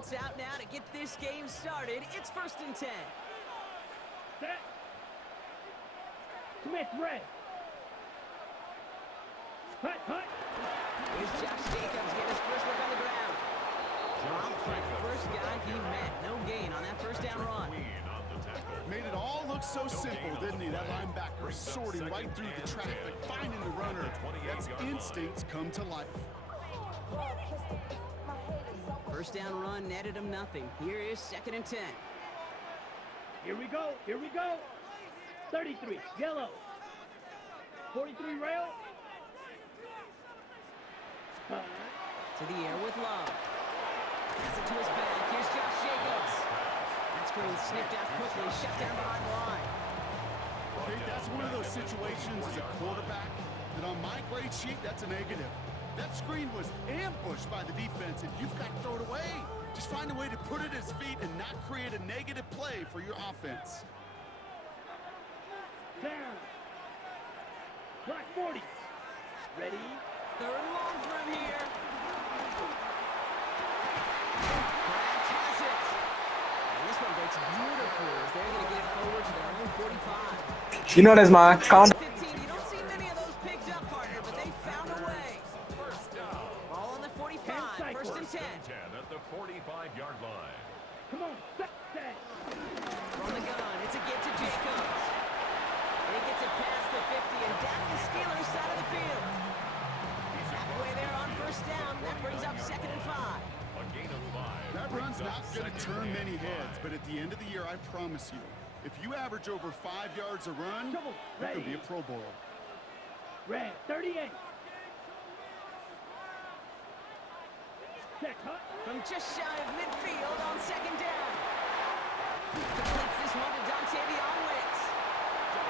offense out now to get this game started. It's 1st and 10. Set. Smith, red. Hut, hut. Here's Josh Jacobs getting his first look on the ground. Dropped for the first guy he met. No gain on that first down run. Made it all look so simple, didn't he? That linebacker sorting right through the traffic, finding the runner. That's instincts come to life. First down run netted him nothing. Here is 2nd and 10. Here we go. Here we go. 33, yellow. 43 rail. To the air with Love. Pass it to his back. Here's Josh Jacobs. That screen sniffed out quickly, shut down behind the line. Okay, that's one of those situations as a quarterback that on my grade sheet, that's a negative. That screen was ambushed by the defense, and you've got to throw it away. Just find a way to put it at his feet and not create a negative play for your offense. Down. Black 40. Ready. 3rd and long for him here. Kraft has it. And this one breaks beautifully as they're going to get it forward to their own 45. You know that's my count. 15. You don't see many of those picked up, partner, but they found a way. Ball on the 45. 1st and 10. At the 45-yard line. Come on. Set. From the gun, it's a give to Jacobs. And he gets it past the 50 and down the Steelers' side of the field. He's halfway there on 1st down. That brings up 2nd and 5. A gain of 5. That run's not going to turn many heads, but at the end of the year, I promise you, if you average over 5 yards a run, you can be a Pro Bowler. Red, 38. Check, hut. From just shy of midfield on 2nd down. Completes this one to Dontavion Wicks.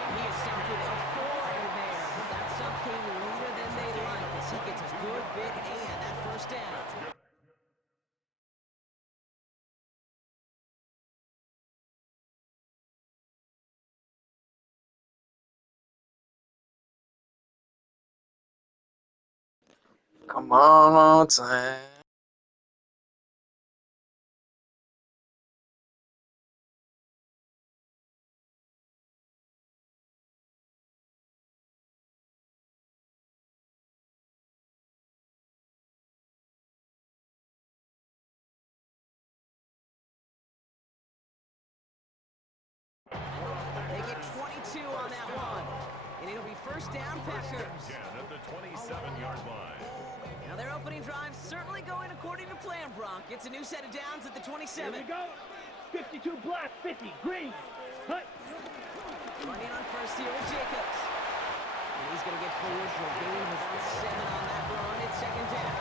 And he is stopped with a 4 in there. But that sub came later than they like as he gets a good bit and that 1st down. Come on, Sam. They get 22 on that one. And it'll be 1st down Packers. At the 27-yard line. Now their opening drive certainly going according to plan, Brock. It's a new set of downs at the 27. Here we go. 52 black, 50 green. Hut. Running on 1st here with Jacobs. And he's going to get forward for a gain of about 7 on that run. It's 2nd down.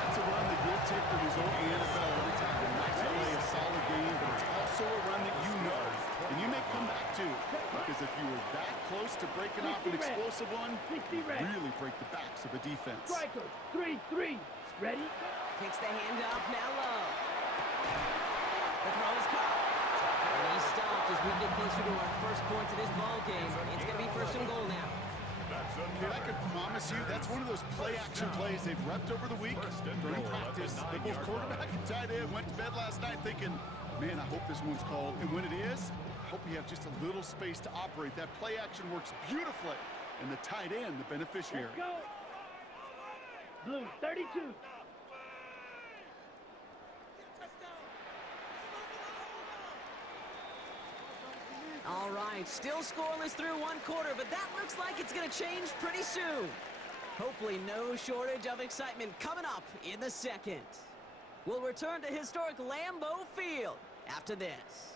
That's a run that you'll take the result in the NFL every time. A nice play, a solid game, but it's also a run that you know, and you may come back to, because if you were that close to breaking off an explosive one, you really break the backs of a defense. Striker, 3-3. Ready? Takes the handoff, now low. The throw is caught. And he's stopped as we get closer to our first points of this ball game. It's going to be 1st and goal now. Okay, I can promise you that's one of those play-action plays they've repped over the week. During practice, they both quarterback and tight end went to bed last night thinking, man, I hope this one's called. And when it is, I hope you have just a little space to operate. That play-action works beautifully, and the tight end, the beneficiary. Let's go. Blue, 32. All right, still scoreless through 1 quarter, but that looks like it's going to change pretty soon. Hopefully no shortage of excitement coming up in the 2nd. We'll return to historic Lambeau Field after this.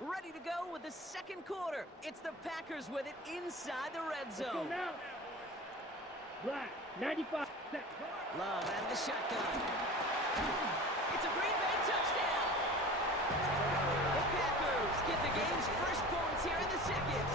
Ready to go with the 2nd quarter. It's the Packers with it inside the red Let's go zone. now. Black, 95. Love out of the shotgun. It's a Green Bay touchdown. The Packers get the game's first points here in the 2nd.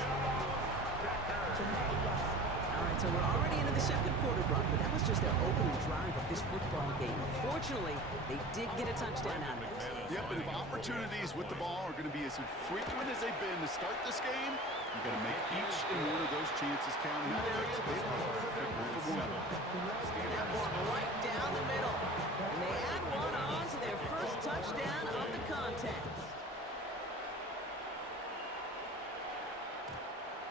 All right, so we're already into the 2nd quarter, Brock, but that was just their opening drive. drive of this football game. Fortunately, they did get a touchdown out of it. Yep, but if opportunities with the ball are going to be as frequent as they've been to start this game, you got to make each and one of those chances count. In that area, they are perfect for one. That one right down the middle. And they add one on to their first touchdown of the contest.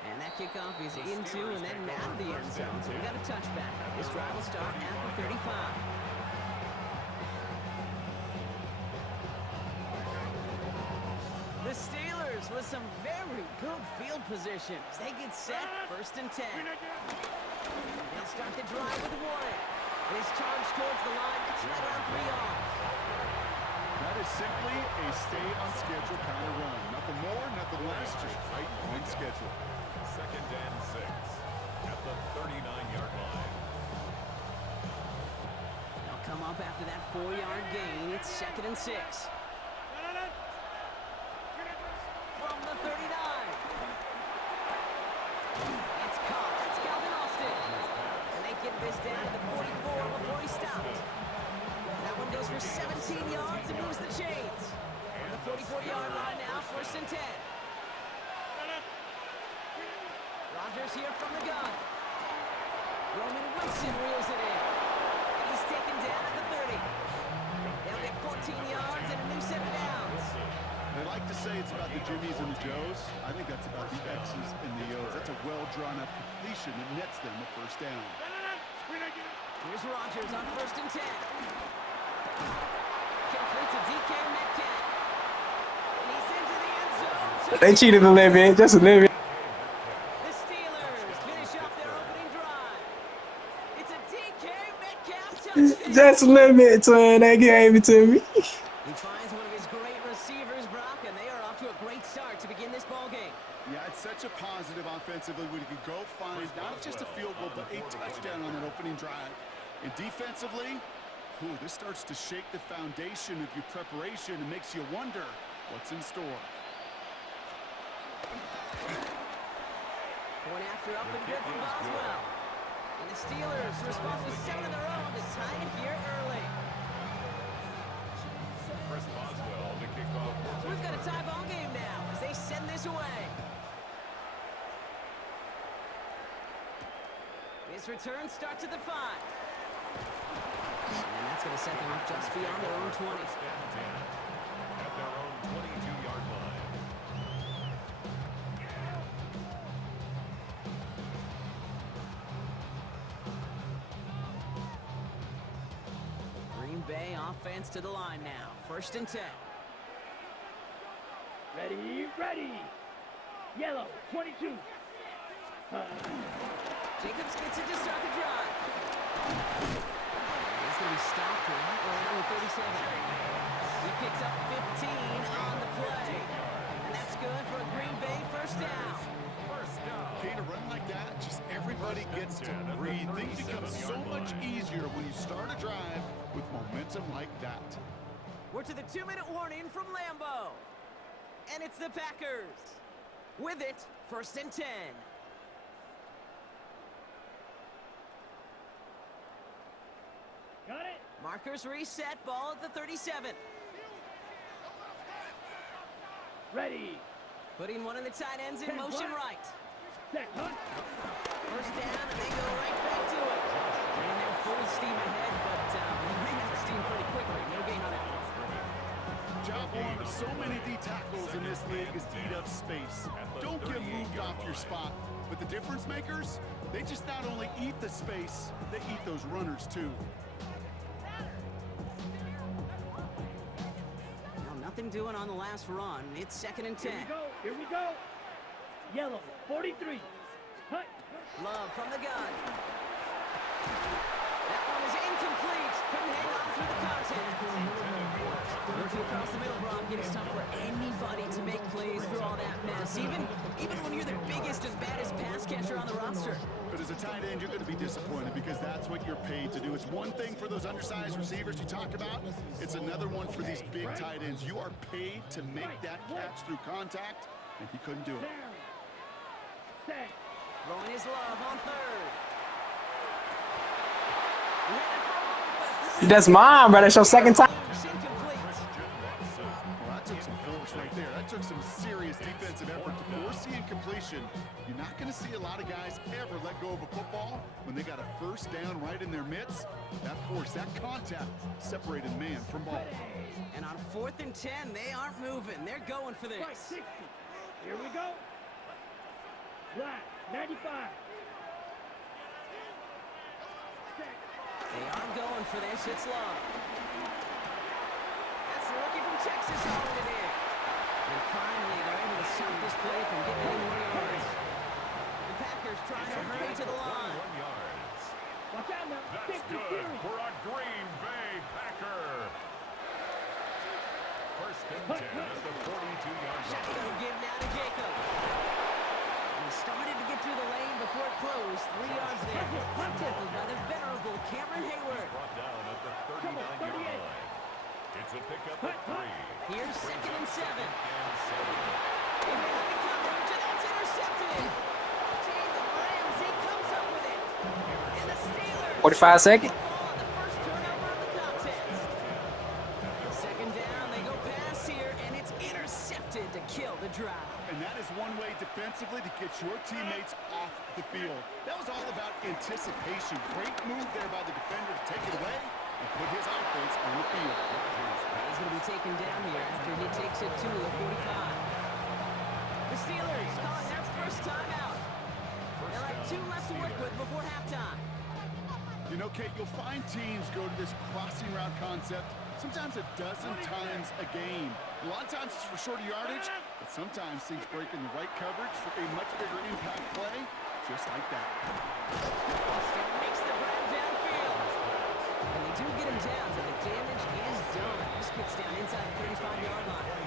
And that kickoff is into and then out of the end zone. So we got a touchback. This drive will start at the 35. The Steelers with some very good field position as they get set, 1st and 10. They'll start the drive with Warren. And his charge towards the line. That's right around 3 yards. That is simply a stay on schedule kind of run. Nothing more, nothing less, just right on schedule. 2nd and 6 at the 39-yard line. They'll come up after that 4-yard gain. It's 2nd and 6. From the 39. It's caught. That's Calvin Austin. And they get this down to the 44 before he stopped. That one goes for 17 yards and moves the chains. On the 44-yard line now, 1st and 10. Rodgers here from the gun. Roman Wilson reels it in. And he's taken down at the 30. They'll get 14 yards and a new set of downs. They like to say it's about the Jimmies and the Joes. I think that's about the X's and the O's. That's a well-drawn-up completion that nets them a 1st down. Here's Rodgers on 1st and 10. Complete to DK Metcalf. And he's into the end zone. They cheated a little bit, just a little bit. The Steelers finish off their opening drive. It's a DK Metcalf touchdown. Just a little bit, twin. They gave it to me. He finds one of his great receivers, Brock, and they are off to a great start to begin this ball game. Yeah, it's such a positive offensively when you can go find not just a field goal, but a touchdown on that opening drive. And defensively, this starts to shake the foundation of your preparation and makes you wonder what's in store. Point after up and good from Boswell. And the Steelers respond with 7 of their own to tie it here early. Chris Boswell, the kickoff. So we've got a tie ball game now as they send this away. This return starts at the 5. And that's going to set them up just beyond their own 20. At their own 22-yard line. Green Bay offense to the line now. 1st and 10. Ready, ready. Yellow, 22. Jacobs gets it to start the drive. He's going to be stopped right around the 37. He picks up 15 on the play. And that's good for a Green Bay 1st down. Okay, to run like that, just everybody gets to breathe. Things become so much easier when you start a drive with momentum like that. We're to the 2-minute warning from Lambeau. And it's the Packers. With it, 1st and 10. Got it. Markers reset, ball at the 37. Ready. Putting one of the tight ends in motion right. Set, hunt. 1st down, and they go right back to it. And they're full steam ahead, but they ran out of steam pretty quickly. No gain on that. Job one of so many D tackles in this league is eat up space. Don't get moved off your spot. But the difference makers, they just not only eat the space, they eat those runners too. Nothing doing on the last run. It's 2nd and 10. Here we go. Here we go. Yellow, 43. Hut. Love from the gun. That one is incomplete. Couldn't hang on through the contact. Working across the middle, Brock. It is tough for anybody to make plays through all that mess. Even when you're the biggest and baddest pass catcher on the roster. But as a tight end, you're going to be disappointed because that's what you're paid to do. It's one thing for those undersized receivers you talk about. It's another one for these big tight ends. You are paid to make that catch through contact, and he couldn't do it. Set. Throwing his love on 3rd. Headed for a That's mine, bro. That's your second time. Loose, incomplete. Well, that took some force right there. That took some serious defensive effort to force the incompletion. You're not going to see a lot of guys ever let go of a football when they got a first down right in their midst. That force, that contact separated man from ball. And on 4th and 10, they aren't moving. They're going for Right, this. 60. Here we go. Black, 95. They are going for this. It's Love. That's the rookie from Texas hauling it in. And finally, they're able to stop this play from getting any more yards. The Packers trying to hurry to the line. 21 yards. Watch out now. That's 50 good series. for a Green Bay Packer. First and 10 at the 42-yard Shotgun line. give now to Jacob. He started to get through the lane before it closed. 3 yards there. Tackled by the venerable Cameron Hayward. Brought down at the 39-yard line. It's a pickup of 3. Here's 2nd and 7. And 7. And now the coverage, and that's intercepted. Jalen Ramsey comes up with it. And the Steelers 45 seconds. ball on the first turnover of the contest. 2nd down, they go pass here, and it's intercepted to kill the drive. And that is one way defensively to get your teammates off the field. That was all about anticipation. Great move there by the defender to take it away and put his offense on the field. He's going to be taken down here after he takes it to the 45. The Steelers calling their first timeout. They'll have 2 left to work with before halftime. You know, Kate, you'll find teams go to this crossing route concept sometimes a dozen times a game. A lot of times it's for shorter yardage, but sometimes things break in the right coverage for a much bigger impact play, just like that. Austin makes the grab downfield. And they do get him down, but the damage is done. This gets down inside the 35-yard line.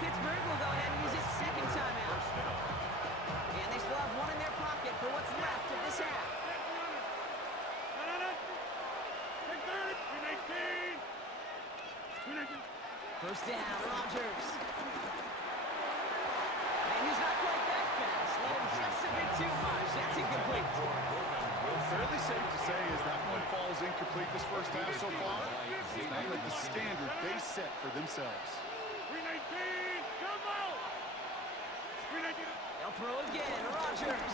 Pittsburgh will go ahead and use its 2nd timeout. And they still have 1 in their pocket for what's left of this half. First down, Rodgers. And he's not quite that fast. Let him just a bit too much. That's incomplete. Fairly safe to say is that one falls incomplete this first half so far. It's not like the standard they set for themselves. They'll throw again, Rodgers.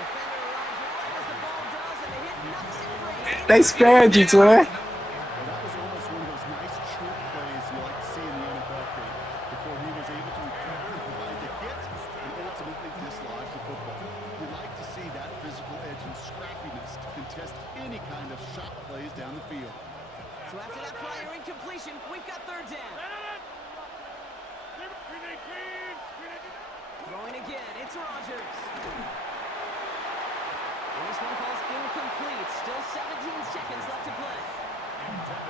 Defender arrives right as the ball does, and the hit knocks it free. They spared you, twin. Well, that was almost one of those nice short plays you like to see in the NFL, Kate, before he was able to recover and provide the hit and ultimately dislodge the football. You like to see that physical edge and scrappiness to contest any kind of shot plays down the field. So after that prior incompletion, we've got 3rd down. Throwing again, it's Rodgers. And this one falls incomplete. Still 17 seconds left to play.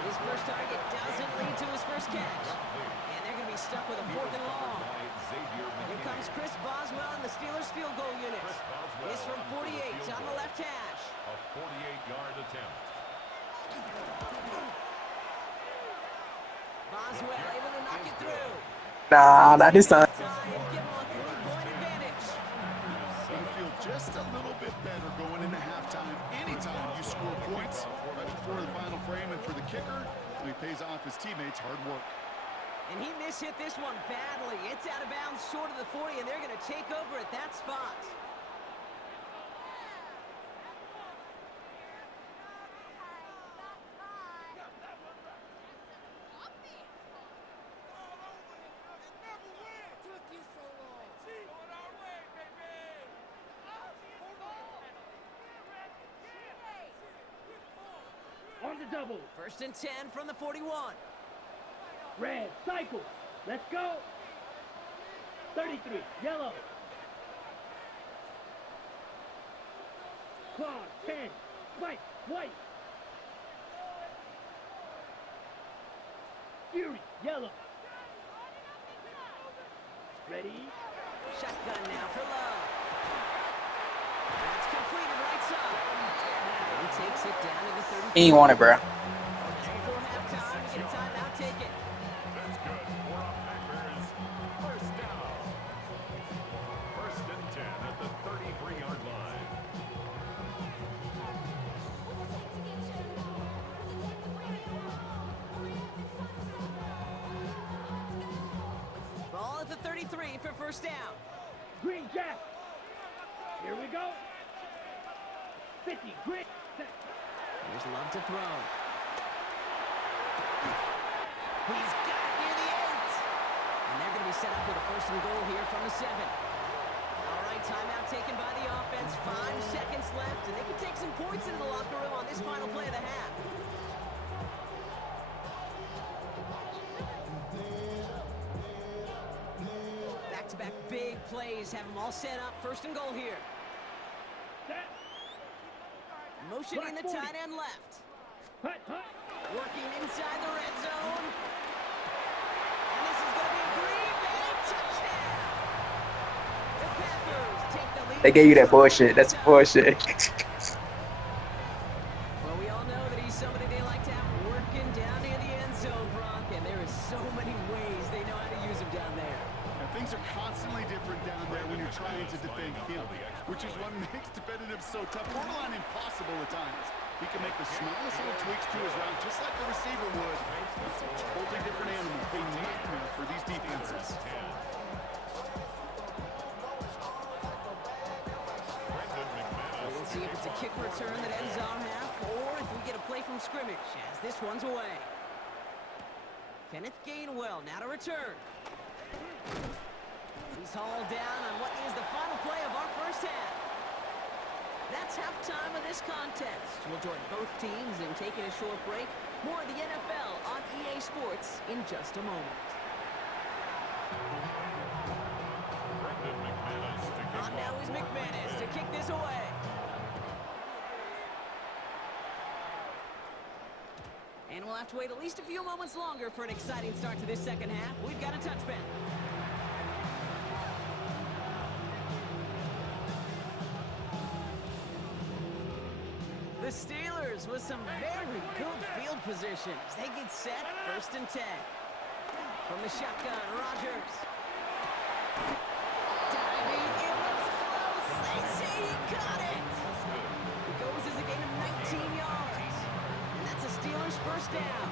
His first target doesn't lead to his first catch. And they're going to be stuck with a 4th and long. Here comes Chris Boswell in the Steelers field goal unit. This from 48 on the left hash. A 48-yard attempt. Boswell able to knock it through. Nah, not this time. Tie and give him a 3-point advantage. It'll feel just a little bit better going into halftime. Anytime you score points right before the final frame, and for the kicker, he pays off his teammates' hard work. And he mishit this one badly. It's out of bounds short of the 40, and they're going to take over at that spot. On the double. 1st and 10 from the 41. Red, cycle. Let's go. 33, yellow. Claw, 10, Mike, white. Fury, yellow. Ready? Shotgun now for Love. That's completed right side. He takes it down to the 30. He ain't want it, bro. Just before halftime, we get a timeout taken. That's good for a Packers first down. 1st and 10 at the 33-yard line. 3 for first down. Green Jack. Here we go. 50, green. Here's Love to throw. He's got it near the 8. And they're going to be set up with a first and goal here from the 7. All right, timeout taken by the offense. 5 seconds left, and they can take some points into the locker room on this final play of the half. Back-to-back big plays have them all set up. First and goal here. Motioning the tight end left. Working inside the red zone. And this is going to be a Green Bay touchdown. The Packers take the lead. They gave you that bullshit. That's bullshit. Well, we all know that he's somebody they like to have working down near the end zone, Brock. And there is so many ways they know how to use him down there. And things are constantly different down there when you're trying to defend him, which is what makes defending him so tough, borderline impossible at times. He can make the smallest little tweaks to his route, just like a receiver would. It's a totally different animal, a nightmare for these defenses. We'll see if it's a kick return that ends our half, or if we get a play from scrimmage, as this one's away. Kenneth Gainwell now to return. He's hauled down on what is the final play of our first half. That's halftime of this contest. We'll join both teams in taking a short break. More of the NFL on EA Sports in just a moment. On now is McManus to kick this away. And we'll have to wait at least a few moments longer for an exciting start to this second half. We've got a touchback. The Steelers with some very good field position as they get set, 1st and 10. From the shotgun, Rodgers. Diving, it looks close. They say he caught it. It goes as a gain of 19 yards. And that's a Steelers first down.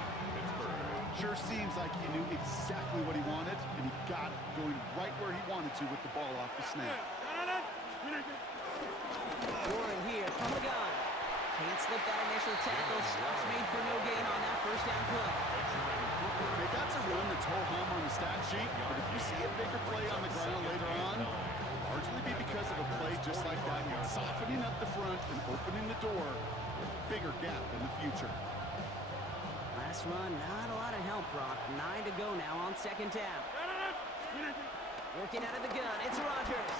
Sure seems like he knew exactly what he wanted, and he got it going right where he wanted to with the ball off the snap. Warren here from the gun. Can't slip that initial tackle. Stops made for no gain on that first down play. They got to run the ho-hum on the stat sheet, but if you see a bigger play on the ground later on, it'll largely be because of a play just like that, softening up the front and opening the door for a bigger gap in the future. Last run, not a lot of help, Brock. 9 to go now on second down. Working out of the gun, it's Rodgers.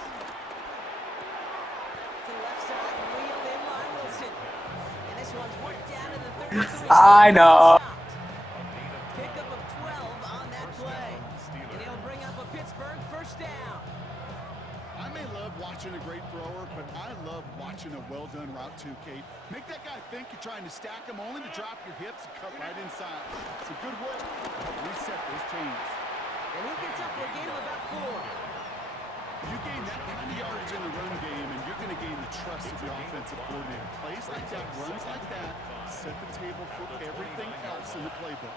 To the left side, wheeled in by Wilson. And this one's worked down to the 33. I know. Pickup of 12 on that play. And he'll bring up a Pittsburgh first down. I may love watching a great thrower, but I love watching a well-done route too, Kate. Make that guy think you're trying to stack him, only to drop your hips and cut right inside. It's a good work to help reset those chains. And he gets up for a gain of about 4. You gain that kind of yardage in the run game, and you're going to gain the trust of your offensive coordinator. Plays like that, runs like that, set the table for everything else in the playbook.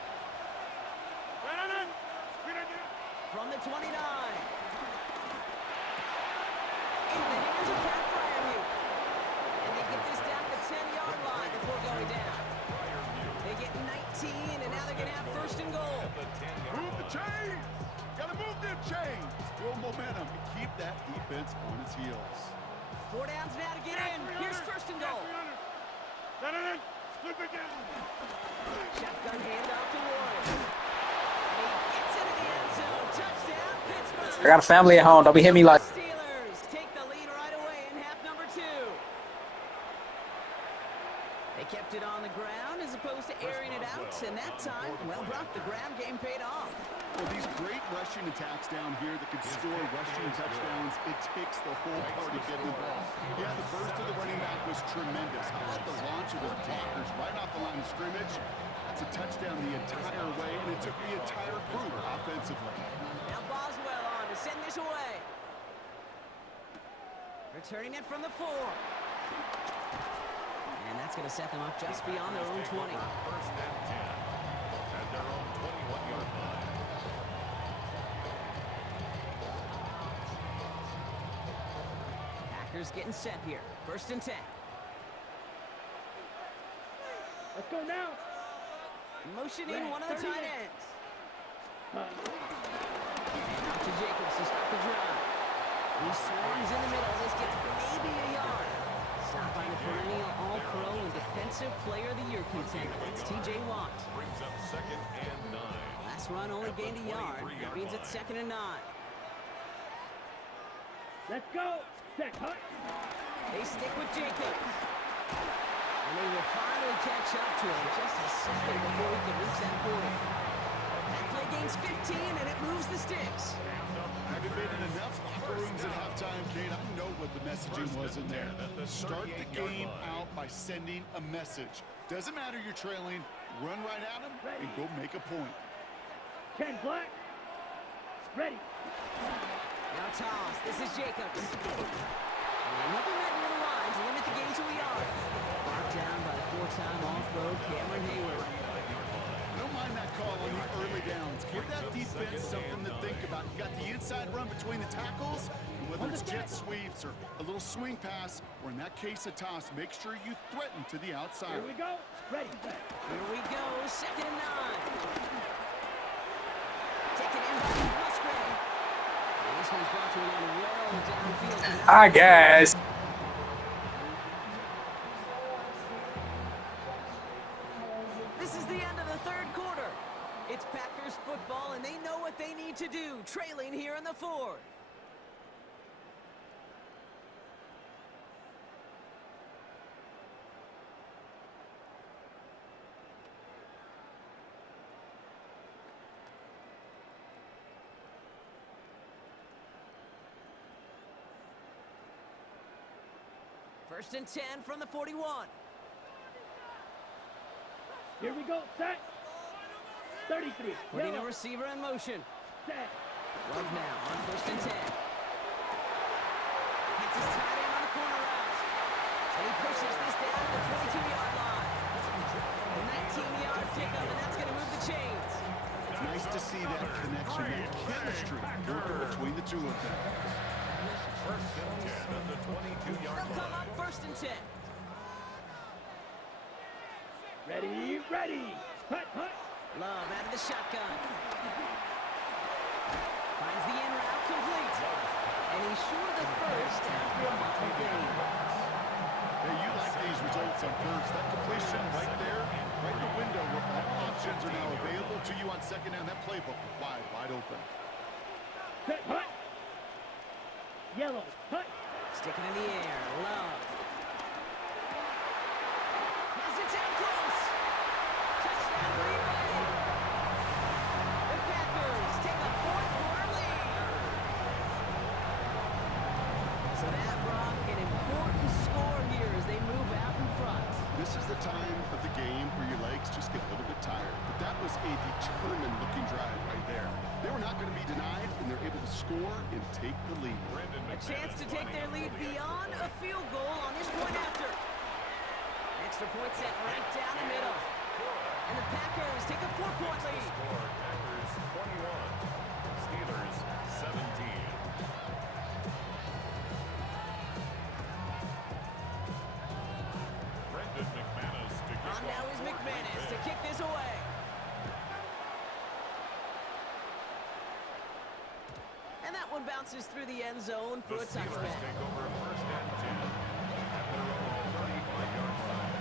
From the 29. Into the hands of Pat Fryermuth. And they get this down to the 10-yard line before going down. They get 19, and now they're going to have first and goal. Move the chains! Gotta move them chains! Build momentum and keep that defense on its heels. 4 downs now to get in. Here's first and goal. Shotgun handoff to Warren. And he gets into the end zone. Touchdown, Pittsburgh. I got a family at home. Don't be hitting me like. Steelers take the lead right away in half number 2. They kept it on the ground as opposed to airing it out, and that time, well, Brock, the ground game paid off. Well, these great rushing attacks down here that can score rushing touchdowns, it takes the whole party getting involved. Yeah, the burst of the running back was tremendous. How about the launch of his blockers right off the line of scrimmage? That's a touchdown the entire way, and it took the entire group offensively. Now Boswell on to send this away. Returning it from the 4. And that's going to set them up just beyond their own 20. First and 10 at their own 21-yard line. Packers getting set here. 1st and 10. Let's go now. Motioning one of the 30 tight minutes. ends. And out to Jacobs to start the drive. He swarms in the middle. This gets maybe a yard. Stopped by the perennial All-Pro and Defensive Player of the Year contender. That's T.J. Watt. Brings up 2nd and 9. Last run only gained a yard. That means it's 2nd and 9. Let's go. Set. Hut. They stick with Jacobs. And they will finally catch up to him just a second before he can reach that 40. That play gains 15, and it moves the sticks. Having been in enough locker rooms at halftime, Kate, I know what the messaging was in there. Start the game out by sending a message. Doesn't matter you're trailing, run right at them and go make a point. 10 black. Ready. Now toss. This is Jacobs. And he'll be met near the line to limit the game to a yard. Marked down by the 4-time All-Pro Cameron Hayward. I don't mind that call on the early downs. Give that defense something to think about. You got the inside run between the tackles, and whether it's jet sweeps or a little swing pass, or in that case a toss, make sure you threaten to the outside. Here we go. Ready. Here we go. 2nd and 9. Taken in by Musgrave. And this one's brought to an end well downfield. I guess. This is the end of the 3rd quarter. It's Packers football, and they know what they need to do, trailing here in the 4th. First and 10 from the 41. Here we go. Set. 33. Putting a Yellow. receiver in motion. Set. Love now on 1st and 10. Gets his tight end on the corner route. And he pushes this down to the 22-yard line. A 19-yard pickup, and that's going to move the chains. It's nice to see that connection, that chemistry working between the two of them. 1st and 10 at the 22-yard They'll come line. up 1st and 10. Ready. Hut. Love out of the shotgun. Finds the in route complete. And he's short of the first after a ball game. Hey, you like these results on first. That completion right there, right in the window where all options are now available to you on 2nd down. That playbook wide open. Set. Hut. Yellow. Hut. Sticking in the air. Love. Has it down close. Touchdown Green Bay. The Packers take a 4th quarter lead. So that brought an important score here as they move out in front. This is the time of the game where your legs just get a little bit tired. But that was a determined-looking drive right there. They were not going to be denied, and they're able to score and take the lead. A chance to take their lead beyond a field goal on this point after. Extra point set right down the middle. And the Packers take a 4-point lead. Score Packers 21, Steelers 17. Brendan McManus to kick On now off is for Green McManus to Bay. kick this away. And that one bounces through the end zone for The a Steelers touchback. take over 1st and 10 at their own 35-yard line.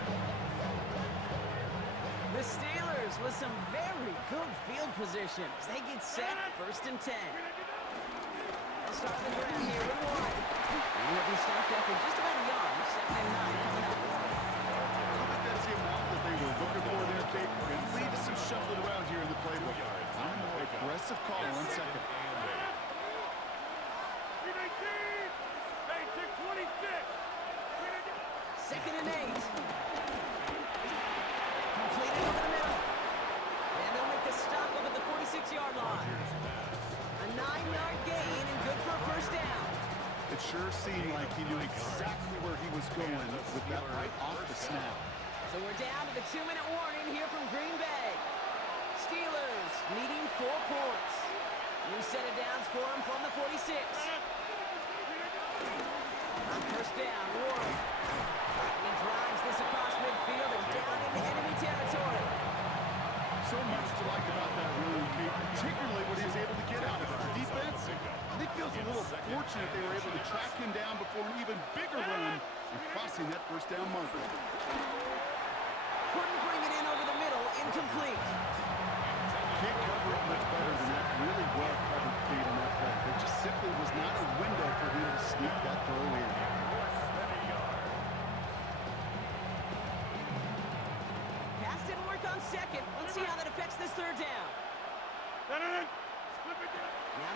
The Steelers with some very good field position as they get set 1st and 10. They'll start the ground here with 1. And he'll be stopped after just about a yard. 2nd and 9 coming up. I don't think that's the amount that they were looking for there, Kate. It lead to some shuffling around here in the playbook. I'm a more aggressive call on 2nd. Second and 8. Completed over the middle. And they'll make the stop up at the 46-yard line. A 9-yard gain and good for a 1st down. It sure seemed like he knew exactly where he was going with that right off the snap. So we're down to the 2-minute warning here from Green Bay. Steelers needing 4 points. New set of downs for them from the 46. On 1st for an even bigger run and crossing that first down marker. Couldn't bring it in over the middle. Incomplete. Can't cover it much better than that. Really well covered feed on that play. There just simply was not a window for him to sneak that throw in. Pass didn't work on second. Let's see how that affects this third down. Now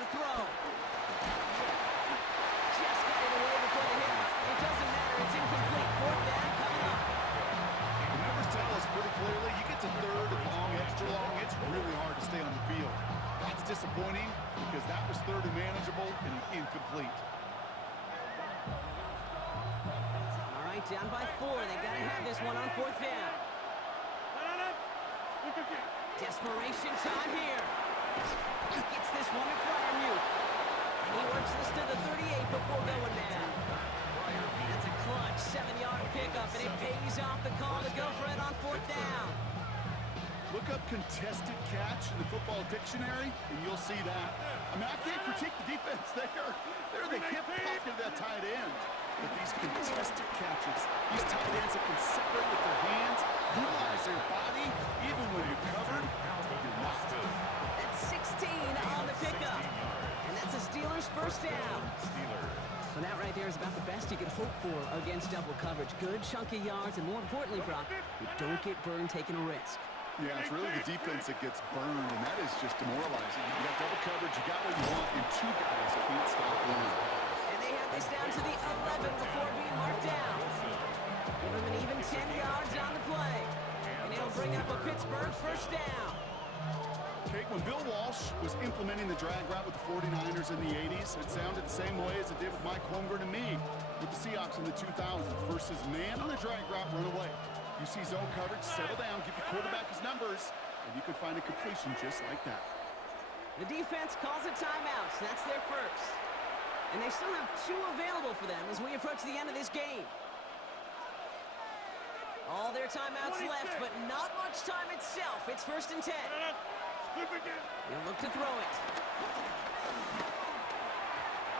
the throw. Just got it away before the hit. It doesn't matter. It's incomplete. Fourth down coming up. The numbers tell us pretty clearly, you get to third and long, extra long, it's really hard to stay on the field. That's disappointing because that was third and manageable and incomplete. All right, down by 4. They got to have this one on fourth down. Desperation time here. He gets this one in Fryermuth. And he works this to the 38 before going down. That's a clutch 7-yard pickup, and it pays off the call to go for it on fourth down. Look up contested catch in the football dictionary, and you'll see that. I mean, I can't critique the defense there. They're the hip pocket of that tight end. But these contested catches, these tight ends that can separate with their hands, utilize their body, even when you're covered, you're not. That's 16 on the pickup. And that's a Steelers first down. Well, that right there is about the best you could hope for against double coverage. Good chunky yards, and more importantly, Brock, you don't get burned taking a risk. Yeah, it's really the defense that gets burned, and that is just demoralizing. You got double coverage, you got what you want, and two guys can't stop one. And they have this down to the 11 before being marked down. Give them an even 10 yards on the play. And it'll bring up a Pittsburgh first down. Kate, when Bill Walsh was implementing the drag route with the 49ers in the 80s, it sounded the same way as it did with Mike Holmgren and me with the Seahawks in the 2000s versus man on the drag route, run away. You see zone coverage, settle down, give your quarterback his numbers, and you can find a completion just like that. The defense calls a timeout. That's their first. And they still have 2 available for them as we approach the end of this game. All their timeouts left, but not much time itself. It's first and 10. They'll look to throw it.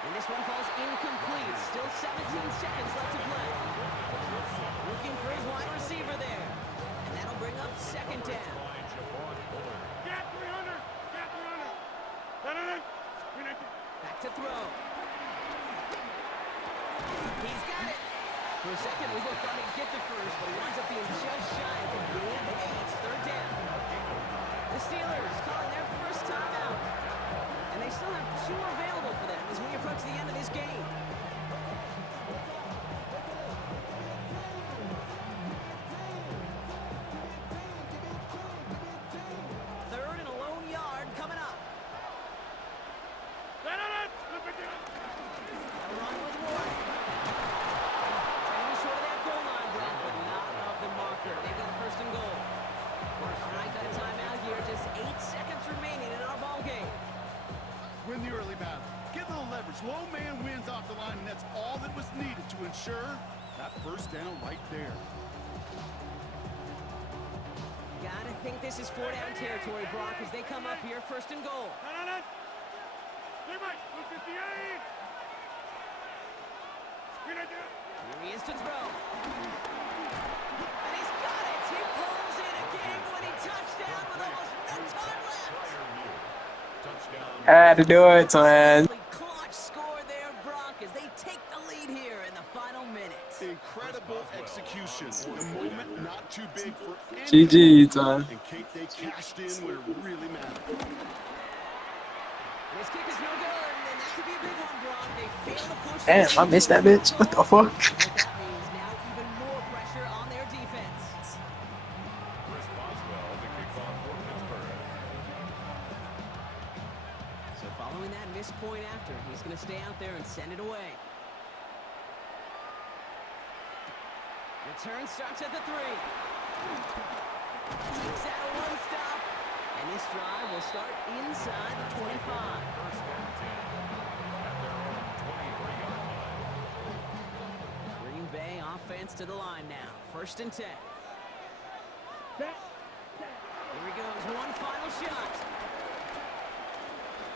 And this one falls incomplete. Still 17 seconds left to play. Looking for his wide receiver there. And that'll bring up second down. Back to throw. He's got it. For a second, we both thought he'd get the first, but he winds up being just shy of the game of 8. Third down. The Steelers calling their first timeout. And they still have 2 available for them as we approach the end of this game. Third and a lone yard coming up. A run with Ward. Trying to be short of that goal line, Brett, but not of the marker. They've got a first and goal. All right, got a timeout here. Just 8 seconds remaining in our ball game. Win the early battle. Get a little leverage. Low man wins off the line, and that's all that was needed to ensure that first down right there. Gotta think this is 4-down territory, Brock, as they come up here first and goal. Here he is to throw. And he's got it. He pulls in a game-winning touchdown with almost no time left. Had to do it, man. Clutch score there, Brock, as they take the lead here in the final minutes. Incredible execution. The moment not too big for anyone. GG, son. And Kate, they cashed in where it really mattered. And his kick is no good, and that could be a big one, Brock. They fail to push. Damn, I missed that bitch. What the fuck? That means now even more pressure on their defense. Chris Boswell, the kickoff for Pittsburgh. So following that missed point after, he's going to stay out there and send it away. Return starts at the 3. Takes out a one stop. And this drive will start inside the 25. First and 10 at their own 23-yard line. Green Bay offense to the line now. First and 10. Here he goes. One final shot.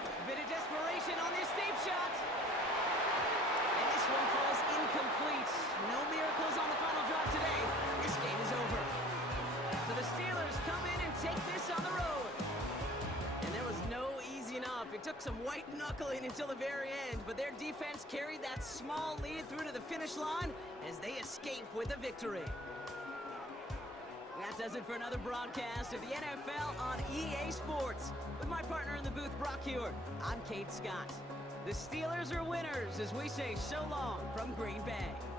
A bit of desperation on this deep shot. And this one falls It took some white knuckling until the very end, but their defense carried that small lead through to the finish line as they escape with a victory. That does it for another broadcast of the NFL on EA Sports. With my partner in the booth, Brock Hewitt, I'm Kate Scott. The Steelers are winners as we say so long from Green Bay.